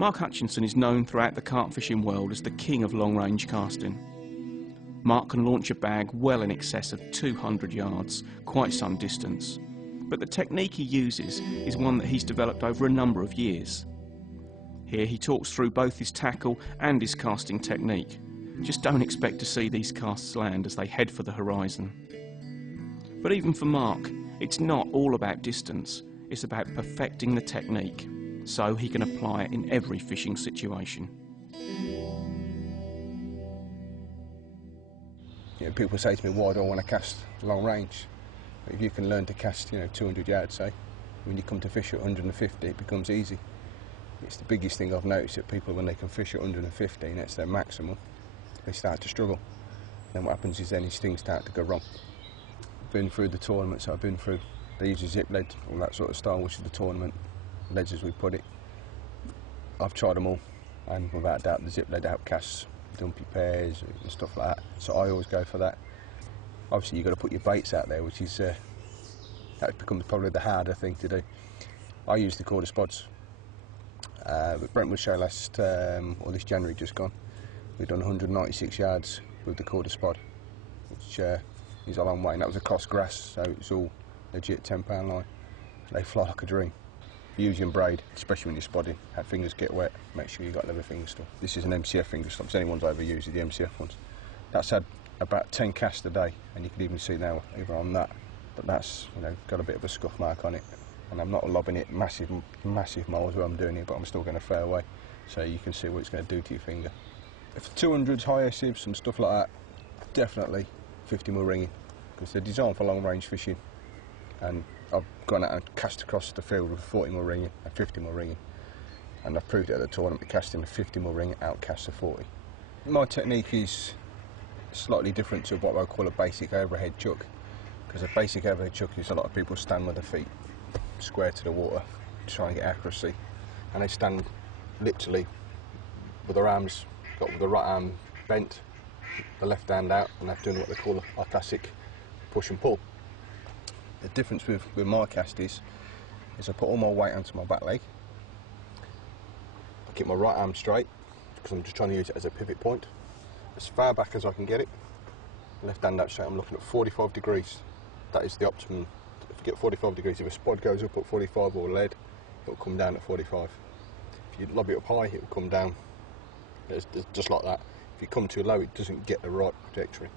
Mark Hutchinson is known throughout the carp fishing world as the king of long-range casting. Mark can launch a bag well in excess of 200 yards, quite some distance. But the technique he uses is one that he's developed over a number of years. Here he talks through both his tackle and his casting technique. Just don't expect to see these casts land as they head for the horizon. But even for Mark, it's not all about distance, it's about perfecting the technique, so he can apply it in every fishing situation. People say to me, why do I want to cast long range? If you can learn to cast 200 yards, say, when you come to fish at 150 it becomes easy. It's the biggest thing I've noticed that people, when they can fish at 150 and that's their maximum, they start to struggle. Then what happens is then these things start to go wrong. I've been through the tournaments I've been through, they use a zip lead, all that sort of style, which is the tournament leads as we put it. I've tried them all, and without doubt the zip lead outcasts dumpy pairs and stuff like that, so I always go for that. Obviously you've got to put your baits out there, which is that becomes probably the harder thing to do. I use the quarter spods. With Brentwood Show or this January just gone, we've done 196 yards with the quarter spod, which is a long way, and that was across grass, so it's all legit 10-pound line. They fly like a dream. If you're using braid, especially when you're spodding, have fingers get wet, make sure you've got leather finger stop. This is an MCF finger stop, it's the only ones I ever use are the MCF ones. That's had about 10 casts a day, and you can even see now even on that that's got a bit of a scuff mark on it. And I'm not lobbing it massive miles where I'm doing it, but I'm still going to fair away, so you can see what it's going to do to your finger. If the 200s, higher sieves and stuff like that, definitely 50mm ringing, because they're designed for long range fishing, and I've gone out and cast across the field with 40mm ringing and 50mm ringing, and I've proved it at the tournament, casting a 50mm ring outcasts a 40. My technique is slightly different to what I call a basic overhead chuck, because a basic overhead chuck is a lot of people stand with their feet square to the water to try and get accuracy, and they stand literally with their arms, got the right arm bent, the left hand out, and they're doing what they call a classic push and pull. The difference with my cast is I put all my weight onto my back leg, I keep my right arm straight because I'm just trying to use it as a pivot point, as far back as I can get it, left hand out straight. I'm looking at 45 degrees, that is the optimum. If you get 45 degrees, if a spod goes up at 45 or lead, it will come down at 45. If you lob it up high, it will come down. It's just like that. If you come too low, it doesn't get the right trajectory.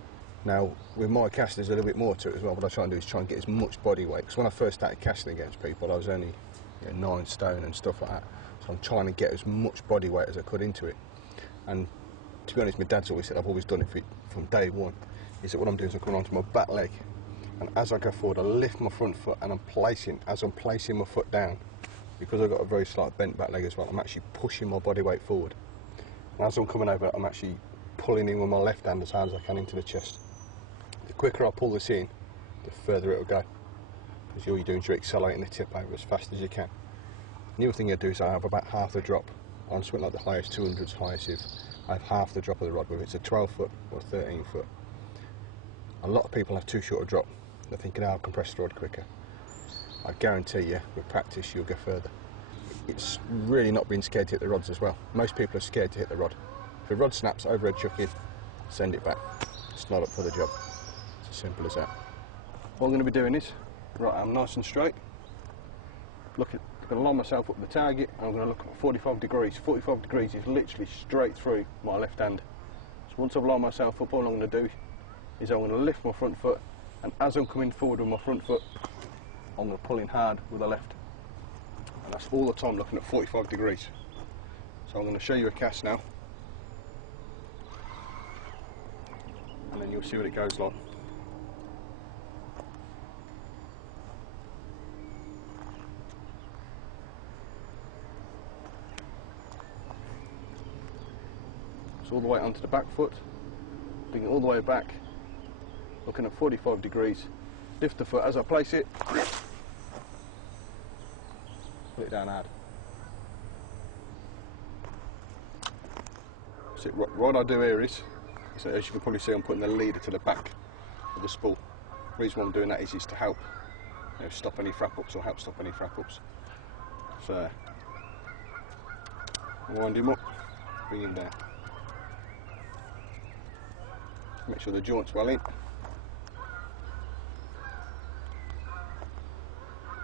Now, with my cast, there's a little bit more to it as well. What I try and do is try and get as much body weight, because when I first started casting against people, I was only 9 stone and stuff like that. So I'm trying to get as much body weight as I could into it. And to be honest, my dad's always said, I've always done it from day one, is that what I'm doing is I'm coming onto my back leg, and as I go forward, I lift my front foot, and as I'm placing my foot down, because I've got a very slight bent back leg as well, I'm actually pushing my body weight forward. And as I'm coming over, I'm actually pulling in with my left hand as hard as I can into the chest. The quicker I pull this in, the further it'll go, because all you're doing is you're accelerating the tip over as fast as you can. The other thing I do is I have about half the drop on something like the highest 200s, highest sieve. I have half the drop of the rod, whether it's a 12 foot or 13 foot. A lot of people have too short a drop. They're thinking, I'll compress the rod quicker. I guarantee you, with practice, you'll go further. It's really not being scared to hit the rods as well. Most people are scared to hit the rod. If the rod snaps, overhead chuck in, send it back. It's not up for the job. It's as simple as that. What I'm going to be doing is, right arm nice and straight. I'm going to line myself up with the target, and I'm going to look at 45 degrees. 45 degrees is literally straight through my left hand. So once I've lined myself up, all I'm going to do is I'm going to lift my front foot, and as I'm coming forward with my front foot, I'm going to pull in hard with the left. And that's all the time looking at 45 degrees. So I'm going to show you a cast now, and then you'll see what it goes like. So all the way onto the back foot, bring it all the way back, looking at 45 degrees, lift the foot as I place it, pull it down hard. So what I do here is, so as you can probably see, I'm putting the leader to the back of the spool. The reason why I'm doing that is to help stop any frap ups, or help stop any frap ups. So wind him up, bring him down. Make sure the joint's well in.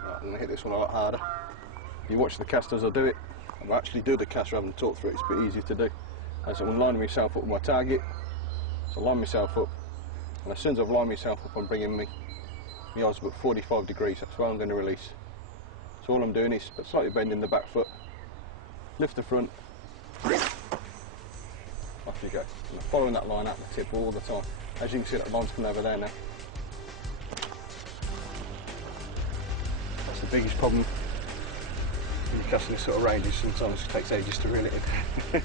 Right, I'm going to hit this one a lot harder. You watch the cast as I do it. I actually do the cast rather than talk through it, it's a bit easier to do. As I'm lining myself up with my target, so I line myself up, and as soon as I've lined myself up, I'm bringing my eyes about 45 degrees, that's where I'm going to release. So all I'm doing is slightly bending the back foot, lift the front, off you go. And I'm following that line out the tip all the time. As you can see, that line's coming over there now. That's the biggest problem when you're casting this sort of range, is sometimes it takes ages to reel it in.